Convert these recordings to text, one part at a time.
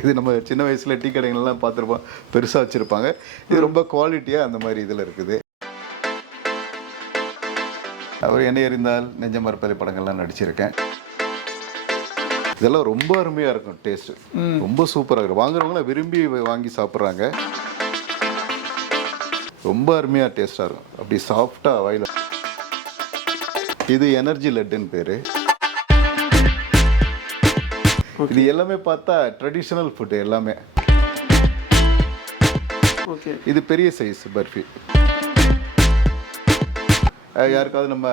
இது நம்ம சின்ன வயசுல டீ கடைகள்லாம் பார்த்துருப்போம், பெருசாக வச்சுருப்பாங்க. இது ரொம்ப குவாலிட்டியாக அந்த மாதிரி இதில் இருக்குது. அவர் என்னை அறிந்தால், நெஞ்சம் மறப்பதை படங்கள்லாம் நடிச்சிருக்கேன். இதெல்லாம் ரொம்ப அருமையாக இருக்கும், டேஸ்ட்டு ரொம்ப சூப்பராக இருக்கும். வாங்குறவங்களாம் விரும்பி வாங்கி சாப்பிட்றாங்க. ரொம்ப அருமையாக டேஸ்ட்டாக இருக்கும், அப்படி சாஃப்டாக வாயில். இது எனர்ஜி லட்டுன்னு பேர். இது எல்லாமே பார்த்தா ட்ரெடிஷ்னல் ஃபுட்டு எல்லாமே. ஓகே, இது பெரிய சைஸ் பர்ஃபி. யாருக்காவது நம்ம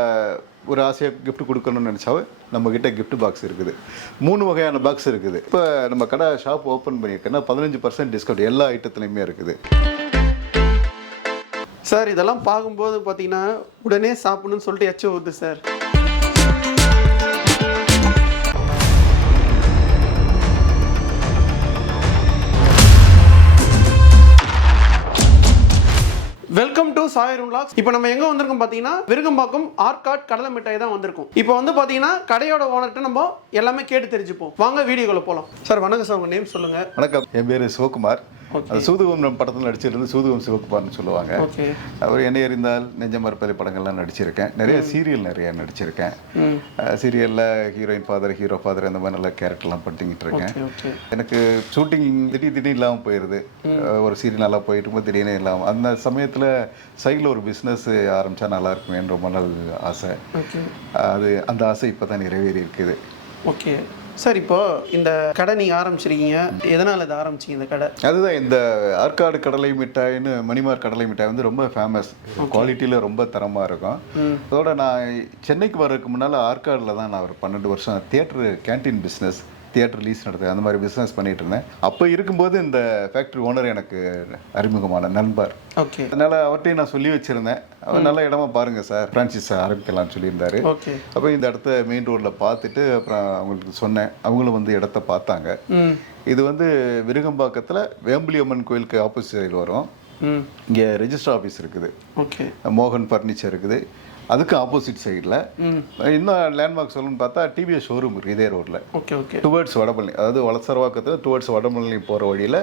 ஒரு ஆசையாக கிஃப்ட் கொடுக்கணும்னு நினச்சாவே நம்மக்கிட்ட கிஃப்ட் பாக்ஸ் இருக்குது. 3 வகையான பாக்ஸ் இருக்குது. இப்போ நம்ம கடை ஷாப் ஓப்பன் பண்ணியிருக்கேன்னா 15% டிஸ்கவுண்ட் எல்லா ஐட்டத்துலையுமே இருக்குது. சார் இதெல்லாம் பார்க்கும்போது பார்த்தீங்கன்னா உடனே சாப்பிடணும்னு சொல்லிட்டு எச்ச வருது சார். வெல்கம் டு சாயரும் வ்ளாக்ஸ். இப்போ நம்ம எங்கே வந்திருக்கோம் பார்த்தீங்கன்னா விருகம்பாக்கம் ஆர்காட் கடலை மிட்டாய் தான் வந்திருக்கும். இப்போ வந்து பார்த்தீங்கன்னா கடையோட ஓனர்கிட்ட நம்ம எல்லாமே கேட்டு தெரிஞ்சுப்போம். வாங்க வீடியோக்குள்ள போகலாம். சார் வணக்கம் சார், உங்கள் நேம் சொல்லுங்கள். வணக்கம், என் பேர் சிவகுமார். அது சூதுகம் நம்ம படத்தில் நடிச்சிருந்து சூதுகம் சிவகுமார்னு சொல்லுவாங்க. அவர் என்னை அறிந்தால், நெஞ்சம் மறப்பதை படங்கள்லாம் நடிச்சிருக்கேன். நிறைய சீரியல் நடிச்சிருக்கேன். சீரியலில் ஹீரோயின் ஃபாதர், ஹீரோ ஃபாதர் அந்த மாதிரி நல்ல கேரக்டர்லாம் பண்ணிக்கிட்டு இருக்கேன். எனக்கு ஷூட்டிங் திடீர்னு இல்லாமல் போயிடுது. ஒரு சீரியல் நல்லா போயிட்டு இருக்கும்போது திடீர்னு இல்லாமல், அந்த சமயத்தில் சைடில் ஒரு பிஸ்னஸ் ஆரம்பித்தா நல்லா இருக்குமேன்னு ரொம்ப நாள் ஆசை. அது அந்த ஆசை இப்போ தான் நிறைவேறி இருக்குது. ஓகே சார், இப்போ இந்த கடை நீங்கள் ஆரம்பிச்சிருக்கீங்க, எதனால் இதை ஆரம்பிச்சிங்க இந்த கடை? அதுதான், இந்த ஆற்காடு கடலை மிட்டாய்னு, மணிமார் கடலை மிட்டாய் வந்து ரொம்ப ஃபேமஸ். குவாலிட்டியில் ரொம்ப தரமாக இருக்கும். அதோட நான் சென்னைக்கு வர்றதுக்கு முன்னால் ஆற்காடில் தான் நான் ஒரு 12 வருஷம் theatre canteen business, theatre lease நடத்துது, அந்த மாதிரி பிஸ்னஸ் பண்ணிட்டு இருந்தேன். அப்போ இருக்கும்போது இந்த ஃபேக்ட்ரி ஓனர் எனக்கு அறிமுகமான நண்பர். ஓகே, அதனால் அவர்கிட்டையும் நான் சொல்லி வச்சுருந்தேன். அவர் நல்ல இடமா பாருங்கள் சார், ஃப்ரான்ச்சைஸ் ஆரம்பிக்கலாம்னு சொல்லியிருந்தாரு. ஓகே, அப்போ இந்த இடத்த மெயின் ரோடில் பார்த்துட்டு அப்புறம் அவங்களுக்கு சொன்னேன். அவங்களும் வந்து இடத்த பார்த்தாங்க. இது வந்து விருகம்பாக்கத்தில் வேம்புலி அம்மன் கோயிலுக்கு ஆப்போசிட் சைடில் வரும். இங்கே ரெஜிஸ்டர் ஆஃபீஸ் இருக்குது. ஓகே, மோகன் ஃபர்னிச்சர் இருக்குது. அதுக்கு ஆப்போசிட் சைடில் இன்னும் லேண்ட்மார்க் சொல்லணும்னு பார்த்தா டிவிஎஸ் ஷோரூம் இருக்குது இதே ரோட்டில். ஓகே ஓகே, டுவர்ட்ஸ் வடபழனி, அதாவது வளசரவாக்கத்தில் டுவர்ட்ஸ் வடபழனி போகிற வழியில்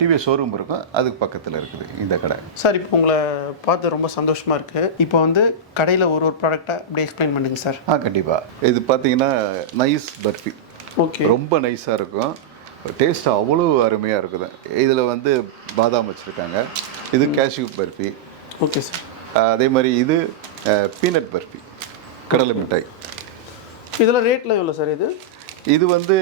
டிவிஎஸ் ஷோரூம் இருக்கும். அதுக்கு பக்கத்தில் இருக்குது இந்த கடை. சார் இப்போ உங்களை பார்த்து ரொம்ப சந்தோஷமாக இருக்குது. இப்போ வந்து கடையில் ஒரு ப்ராடக்டை அப்படியே எக்ஸ்பிளைன் பண்ணுங்க சார். கண்டிப்பாக. இது பார்த்தீங்கன்னா நைஸ் பர்ஃபி. ஓகே, ரொம்ப நைஸாக இருக்கும். டேஸ்ட் அவ்வளோ அருமையாக இருக்குது. இதில் வந்து பாதாம் வச்சுருக்காங்க. இது கேஷ்யூ பர்ஃபி. Okay sir. அதே மாதிரி இது பீனட் பர்ஃபி, கடலை மிட்டாய். இதெல்லாம் ரேட்லாம் எவ்வளோ சார்? இது வந்து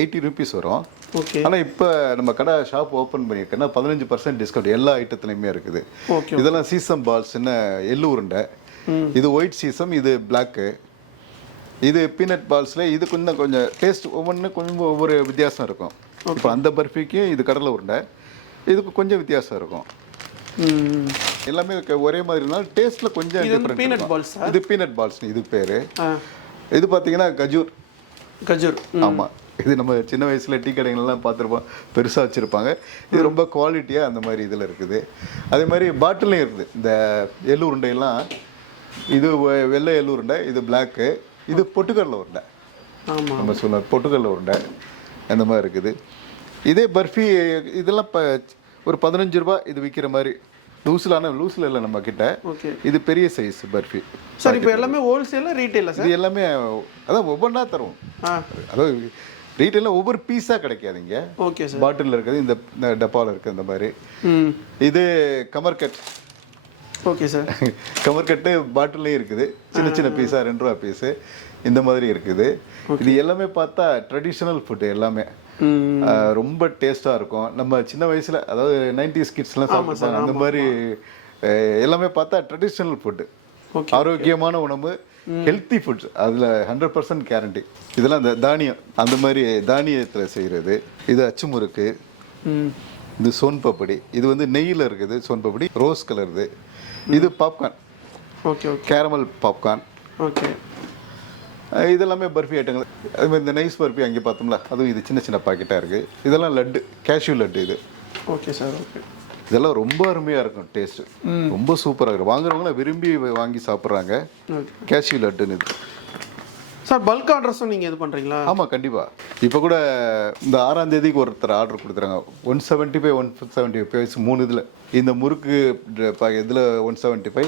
80 rupees வரும். ஓகே, ஆனால் இப்போ நம்ம கடை ஷாப் ஓப்பன் பண்ணியிருக்கேன்னா 15% டிஸ்கவுண்ட் எல்லா ஐட்டத்துலையுமே இருக்குது. ஓகே, இதெல்லாம் சீசம் பால்ஸ்ன்னு எள்ளு உருண்டை. இது ஒயிட் சீசம், இது பிளாக்கு. இது பீனட் பால்ஸில் இது கொஞ்சம் டேஸ்ட் கொஞ்சம் ஒவ்வொரு வித்தியாசம் இருக்கும். இப்போ அந்த பர்ஃபிக்கு இது கடலை உருண்டை, இதுக்கு கொஞ்சம் வித்தியாசம் இருக்கும். எல்லாமே ஒரே மாதிரி இருந்தாலும் டேஸ்ட்டில் கொஞ்சம் டிஃப்ரெண்ட். பீனட் பால்ஸ், இது பீனட் பால்ஸ் இது பேர். இது பார்த்தீங்கன்னா கஜூர். கஜூர், ஆமாம். இது நம்ம சின்ன வயசில் டீ கடைகள்லாம் பார்த்துருப்போம், பெருசாக வச்சுருப்பாங்க. இது ரொம்ப குவாலிட்டியாக அந்த மாதிரி இதில் இருக்குது. அதே மாதிரி பாட்டிலையும் இருக்குது. இந்த எள்ளு உருண்டையெல்லாம், இது வெள்ளை எள்ளு உருண்டை, இது பிளாக்கு, இது பொட்டுக்கடலை உருண்டை. ஆமாம், நம்ம சொல்ல பொட்டுக்கடலை உருண்டை அந்த மாதிரி இருக்குது. இதே பர்ஃபி இதெல்லாம் இப்போ ஒரு 15 ரூபா இது விற்கிற மாதிரி லூஸில் இல்லை நம்ம கிட்ட. ஓகே, இது பெரிய சைஸ் பர்ஃபி. சார் இப்போ எல்லாமே ஹோல்சேலாக ரீட்டெயிலாக சார்? இது எல்லாமே அதான் ஒவ்வொன்றா தரும். அதாவது ரீட்டெயிலில் ஒவ்வொரு பீஸாக கிடைக்காதுங்க. Okay sir. பாட்டிலில் இருக்குது, இந்த டப்பாவில் இருக்குது இந்த மாதிரி. இது கமர்கட். Okay sir. கமர்கட்டு பாட்டிலையும் இருக்குது, சின்ன சின்ன பீஸாக 2 ரூபா பீஸு இந்த மாதிரி இருக்குது. இது எல்லாமே பார்த்தா ட்ரெடிஷ்னல் ஃபுட்டு எல்லாமே. ரொம்ப டேஸ்ட்டாக இருக்கும். நம்ம சின்ன வயசில், அதாவது 90s கிட்ஸ்லாம் சாப்பிடுவாங்க அந்த மாதிரி. எல்லாமே பார்த்தா ட்ரெடிஷ்னல் ஃபுட்டு, ஆரோக்கியமான உணவு, ஹெல்த்தி ஃபுட்ஸ். அதில் 100% கேரண்டி. இதெல்லாம் அந்த தானியம், அந்த மாதிரி தானியத்தில் செய்கிறது. இது அச்சு முறுக்கு. இது சோன் பப்படி. இது வந்து நெய்யில் இருக்குது சோன் பப்படி, ரோஸ் கலருது. இது popcorn. Okay okay, caramel popcorn. Okay, இதெல்லாமே பர்ஃபி ஐட்டங்கள். அதுமாதிரி இந்த நைஸ் பர்ஃபி அங்கே பார்த்தோம்ல, அதுவும் இது சின்ன சின்ன பாக்கெட்டாக இருக்குது. இதெல்லாம் லட்டு, கேஷ்யூ லட்டு இது. Okay sir. ஓகே, இதெல்லாம் ரொம்ப அருமையாக இருக்கும், டேஸ்ட்டு ரொம்ப சூப்பராக இருக்கும். வாங்குறவங்களாம் விரும்பி வாங்கி சாப்பிட்றாங்க. கேஷ்யூ லட்டுன்னு இது. சார் பல்க் ஆர்டர்ஸும் நீங்கள் இது பண்ணுறீங்களா? ஆமாம், கண்டிப்பாக. இப்போ கூட இந்த 6ஆம் தேதிக்கு ஒருத்தர் ஆர்டர் கொடுத்துறாங்க 175 175 3 இதில் இந்த முறுக்கு இதில் 175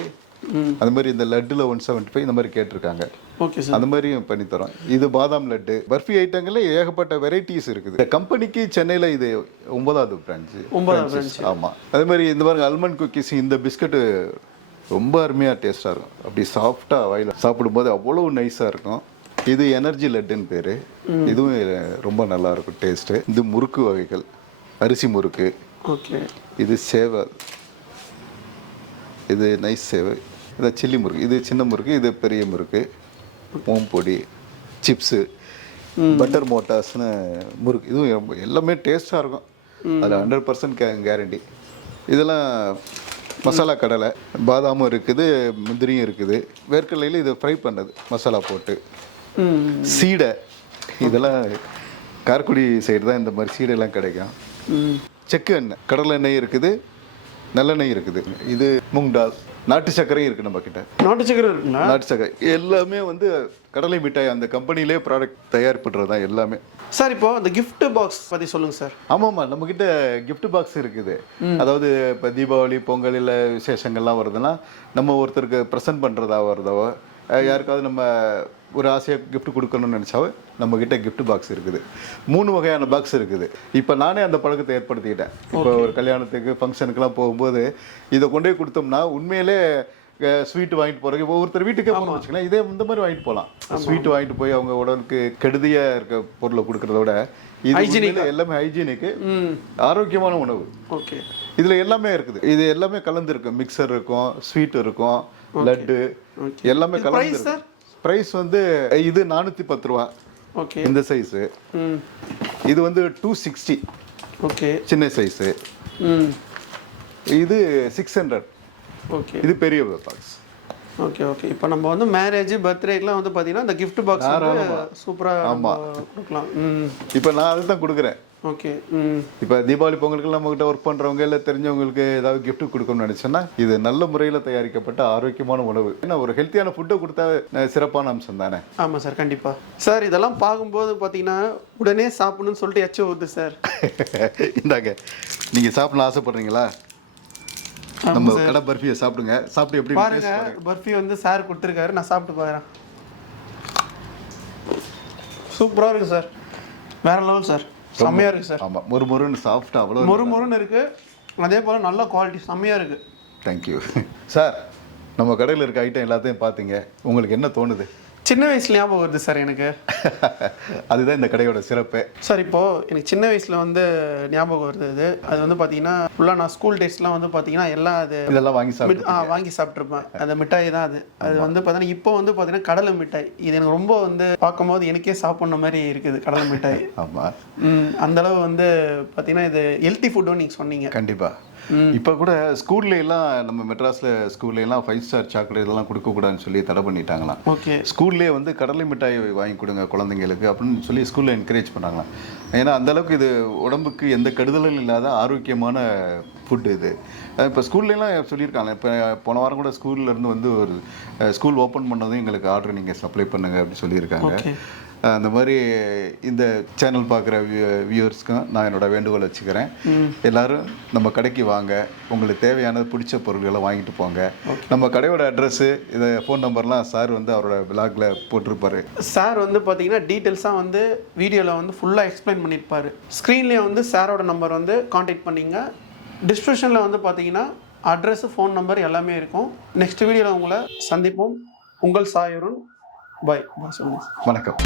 அந்த மாதிரி இந்த லட்டில் 175 இந்த மாதிரி கேட்டிருக்காங்க. Okay sir. அந்த மாதிரியும் பண்ணித்தரோம். இது பாதாம் லட்டு பர்ஃபி ஐட்டங்கள்ல ஏகப்பட்ட வெரைட்டிஸ் இருக்குது. இந்த கம்பெனிக்கு சென்னையில் இது 9வது பிரான்ச்சு. ஆமாம். அதே மாதிரி இந்த மாதிரி அல்மண்ட் குக்கீஸ் இந்த பிஸ்கட்டு ரொம்ப அருமையாக டேஸ்ட்டாக இருக்கும். அப்படி சாஃப்டாக வாயில் சாப்பிடும்போது அவ்வளோ நைஸாக இருக்கும். இது எனர்ஜி லட்டுன்னு பேர். இதுவும் ரொம்ப நல்லா இருக்கும் டேஸ்ட்டு. இது முறுக்கு வகைகள், அரிசி முறுக்கு. ஓகே. இது சேவை, இது நைஸ் சேவை. இது சில்லி முறுக்கு, இது சின்ன முறுக்கு, இது பெரிய முறுக்கு. ஓம்பொடி, சிப்ஸு, பட்டர் மோட்டாஸ்னு முறுக்கு. இதுவும் எல்லாமே டேஸ்ட்டாக இருக்கும். அதில் 100% கேரண்டி. இதெல்லாம் மசாலா கடலை, பாதாமும் இருக்குது, முந்திரியும் இருக்குது. வேர்க்கடலையில் இது ஃப்ரை பண்ணது மசாலா போட்டு. சீடை, இதெல்லாம் காரைக்குடி சைடு தான் இந்த மாதிரி சீடையெல்லாம் கிடைக்கும். செக்கு எண்ணெய், கடலை எண்ணெய் இருக்குது, நல்லெண்ணெய் இருக்குது. இது மூங் டால், நாட்டு சர்க்கரையும் இருக்குது நம்ம கிட்ட. நாட்டு சர்க்கரை இருக்குங்களா? நாட்டு சர்க்கரை எல்லாமே வந்து கடலை மிட்டாய் அந்த கம்பெனிலே ப்ராடக்ட் தயார் பண்ணுறது தான் எல்லாமே. சார் இப்போ அந்த gift பாக்ஸ் பற்றி சொல்லுங்கள் சார். ஆமாம்மா, நம்மக்கிட்ட gift பாக்ஸ் இருக்குது. அதாவது இப்போ தீபாவளி, பொங்கல் இல்லை விசேஷங்கள்லாம் வருதுன்னா நம்ம ஒருத்தருக்கு ப்ரெசென்ட் பண்ணுறதா வருதோ, யாருக்காவது நம்ம ஒரு ஆசையாக gift கொடுக்கணும்னு நினச்சாவே நம்மக்கிட்ட gift பாக்ஸ் இருக்குது. 3 வகையான பாக்ஸ் இருக்குது. இப்போ நானே அந்த பழக்கத்தை ஏற்படுத்திக்கிட்டேன். இப்போ ஒரு கல்யாணத்துக்கு ஃபங்க்ஷனுக்குலாம் போகும்போது இதை கொண்டே கொடுத்தோம்னா உண்மையிலே ஸ்வீட் வாங்கிட்டு போகிறதுக்கு ஒவ்வொருத்தர் வீட்டுக்கே போகணும்னு வச்சுக்கலாம். இதே இந்த மாதிரி வாங்கிட்டு போகலாம். ஸ்வீட் வாங்கிட்டு போய் அவங்க உடலுக்கு கெடுதியாக இருக்க பொருளை கொடுக்கறத விட இது எல்லாமே ஹைஜீனிக்கு, ஆரோக்கியமான உணவு. ஓகே. இதில் எல்லாமே இருக்குது. இது எல்லாமே கலந்துருக்கு. மிக்சர் இருக்கும், ஸ்வீட் இருக்கும், லட்டு எல்லாமே கலந்து. ப்ரைஸ் வந்து இது 410 ரூபா. ஓகே. இந்த சைஸு. இது வந்து 260. ஓகே. சின்ன சைஸு. இது 600. ஓகே. இது பெரிய பாக்ஸ். ஓகே. ஓகே. இப்போ நம்ம வந்து மேரேஜ், பர்த்டேக்கெலாம் வந்து பார்த்தீங்கன்னா இந்த gift பாக்ஸ் சூப்பராக கொடுக்கலாம். இப்போ நான் அதை தான் கொடுக்குறேன். ஓகே. இப்போ தீபாவளி பொங்கலுக்கு நம்மகிட்ட ஒர்க் பண்ணுறவங்க இல்லை தெரிஞ்சவங்களுக்கு ஏதாவது gift கொடுக்கணும்னு நினச்சோன்னா இது நல்ல முறையில் தயாரிக்கப்பட்ட ஆரோக்கியமான உணவு. ஏன்னா ஒரு ஹெல்த்தியான ஃபுட்டை கொடுத்தா சிறப்பான அம்சம் தானே. ஆமாம் சார், கண்டிப்பாக. சார் இதெல்லாம் பார்க்கும்போது பார்த்தீங்கன்னா உடனே சாப்பிடணும்னு சொல்லிட்டு எச்ச ஊற்று சார். இந்தாங்க, நீங்கள் சாப்பிடணும் ஆசைப்படுறீங்களா? நம்ம கடை பர்ஃபியை சாப்பிடுங்க. சாப்பிட்டு எப்படி பாருங்க. பர்ஃபி வந்து சார் கொடுத்துருக்காரு, நான் சாப்பிட்டு பார்க்குறேன். சூப்பராக இருக்குது சார், வேற லெவல் சார், செம்மையாக இருக்குது சார். ஆமாம், மொறுமொறுன்னு சாஃப்டாக அவ்வளோ மொறுமொறுன்னு இருக்குது. அதே போல் நல்ல குவாலிட்டி, செம்மையாக இருக்குது. Thank you sir. நம்ம கடையில் இருக்க ஐட்டம் எல்லாத்தையும் பார்த்தீங்க, உங்களுக்கு என்ன தோணுது? சின்ன வயசுல ஞாபகம் வருது சார் எனக்கு. அதுதான் இந்த கடையோட சிறப்பு சார். இப்போது எனக்கு சின்ன வயசில் வந்து ஞாபகம் வருது. அது வந்து பார்த்தீங்கன்னா ஃபுல்லாக நான் ஸ்கூல் டேஸ்லாம் வந்து பார்த்தீங்கன்னா எல்லாம் அது இதெல்லாம் வாங்கி சாப்பிட்ருப்பேன். அந்த மிட்டாய் தான் அது. அது வந்து பார்த்தீங்கன்னா இப்போ வந்து பார்த்தீங்கன்னா கடலை மிட்டாய். இது எனக்கு ரொம்ப வந்து பார்க்கும்போது எனக்கே சாப்பிட்ற மாதிரி இருக்குது கடலை மிட்டாய். ஆமாம். அந்தளவு வந்து பார்த்தீங்கன்னா இது ஹெல்த்தி ஃபுட்டுன்னு நீங்கள் சொன்னீங்க. கண்டிப்பாக. இப்போ கூட ஸ்கூல்ல எல்லாம் நம்ம மெட்ராஸில் ஸ்கூல்ல எல்லாம் 5 ஸ்டார் சாக்லேட் இதெல்லாம் கொடுக்கக்கூடாதுன்னு சொல்லி தடை பண்ணிட்டாங்களாம். ஓகே. ஸ்கூல்லேயே வந்து கடலை மிட்டாய் வாங்கி கொடுங்க குழந்தைங்களுக்கு அப்படின்னு சொல்லி ஸ்கூலில் என்கரேஜ் பண்ணாங்களாம். ஏன்னா அந்தளவுக்கு இது உடம்புக்கு எந்த கெடுதலும் இல்லாத ஆரோக்கியமான ஃபுட்டு இது. இப்போ ஸ்கூல்லேலாம் சொல்லியிருக்காங்க. இப்போ போன வாரம் கூட ஸ்கூல்லேருந்து வந்து ஒரு ஸ்கூல் ஓப்பன் பண்ணதும் எங்களுக்கு ஆர்டர் நீங்கள் சப்ளை பண்ணுங்க அப்படின்னு சொல்லியிருக்காங்க. அந்த மாதிரி இந்த சேனல் பார்க்குற வியூவர்ஸ்க்கும் நான் என்னோட வேண்டுகோள் வச்சுக்கிறேன். எல்லாரும் நம்ம கடைக்கு வாங்க, உங்களுக்கு தேவையானது பிடிச்ச பொருட்களை வாங்கிட்டு போங்க. நம்ம கடையோட அட்ரஸ்ஸு, இதை ஃபோன் நம்பர்லாம் சார் வந்து அவரோட பிளாக்ல போட்டிருப்பாரு. சார் வந்து பார்த்தீங்கன்னா டீட்டெயில்ஸாக வந்து வீடியோவில் வந்து ஃபுல்லாக எக்ஸ்பிளைன் பண்ணியிருப்பார். ஸ்க்ரீன்லேயே வந்து சாரோட நம்பர் வந்து காண்டாக்ட் பண்ணிங்க. டிஸ்கிரிப்ஷனில் வந்து பார்த்தீங்கன்னா அட்ரஸ், ஃபோன் நம்பர் எல்லாமே இருக்கும். நெக்ஸ்ட் வீடியோவில் உங்களை சந்திப்போம். உங்கள் சாய் அருண். பாய். வணக்கம்.